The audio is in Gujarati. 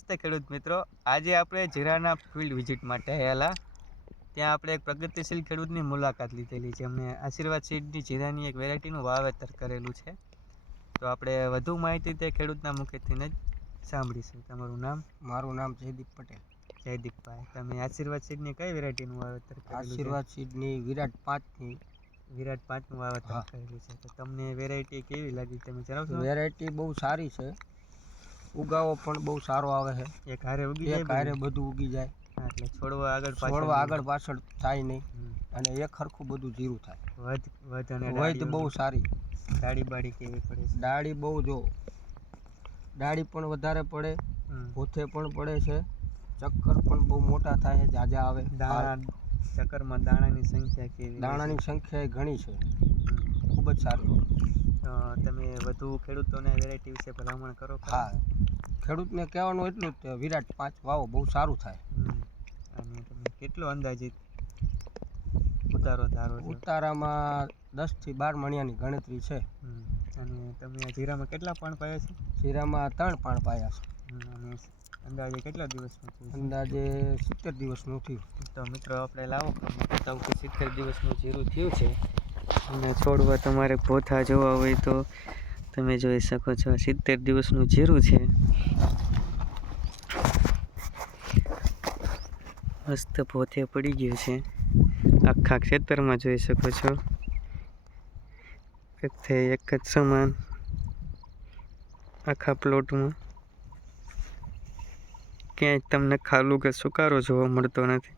નમસ્તે ખેડૂત મિત્રો, આજે આપણે જીરાના ફિલ્ડ વિઝિટ માટે આવેલા. ત્યાં આપણે એક પ્રગતિશીલ ખેડૂતની મુલાકાત લીધેલી છે. એમણે આશીર્વાદ સીડની જીરાની એક વેરાયટીનું વાવેતર કરેલું છે. તો આપણે વધુ માહિતી તે ખેડૂતના મુખેથી જ સાંભળીશું. તમારું નામ? મારું નામ જયદીપ પટેલ. જયદીપભાઈ, તમે આશીર્વાદ સીડની કઈ વેરાયટીનું વાવેતર કરેલું? આશીર્વાદ સીડની વિરાટ 5ની વિરાટ 5નું વાવેતર કરેલું છે. તો તમને વેરાયટી કેવી લાગી તમે જણાવશો? વેરાયટી બહુ સારી છે, ઉગાવો પણ બહુ સારો આવે છે. એક હારે ઉગી જાય, એક હારે બધું ઉગી જાય, એટલે છોડવા આગળ પાછળ થાય નહીં અને એક સરખું બધું જીરું થાય. વધ બહુ સારી. ડાળી બાળી કેવી પડે? ડાળી બહુ, જો ડાળી પણ વધારે પડે, ભૂથે પણ પડે છે, ચક્કર પણ બહુ મોટા થાય, જાજા આવે. ચક્કરમાં દાણાની સંખ્યા કેવી? દાણાની સંખ્યા ઘણી છે, ખૂબ જ સારી. તમે વધુ ખેડૂતોને વેરાયટી વિશે ભલામણ કરો? હા, ખેડૂતને કહેવાનું એટલું જ વિરાટ 5 વાવો, બહુ સારું થાય. અને તમે કેટલો અંદાજિત ઉતારો ધારો છો? ઉતારામાં 10 થી 12 મણિયાની ગણતરી છે. અને તમે આ જીરામાં કેટલા પાણ પાયા છે? જીરામાં 3 પાણ પાયા છે. અને અંદાજે કેટલા દિવસનું થયું? અંદાજે 70 દિવસનું થયું. તો મિત્રો આપણે લાવો બતાવું કે 70 દિવસનું જીરું થયું છે. અને છોડવા તમારે પોથા જોવા હોય તો તમે જોઈ શકો છો. 70 દિવસનું જીરું છે. મસ્ત પોથે પડી ગયું છે. આખા ખેતરમાં જોઈ શકો છો, એક જ સમાન આખા પ્લોટમાં. ક્યાંય તમને ખાલું કે સુકારો જોવા મળતો નથી.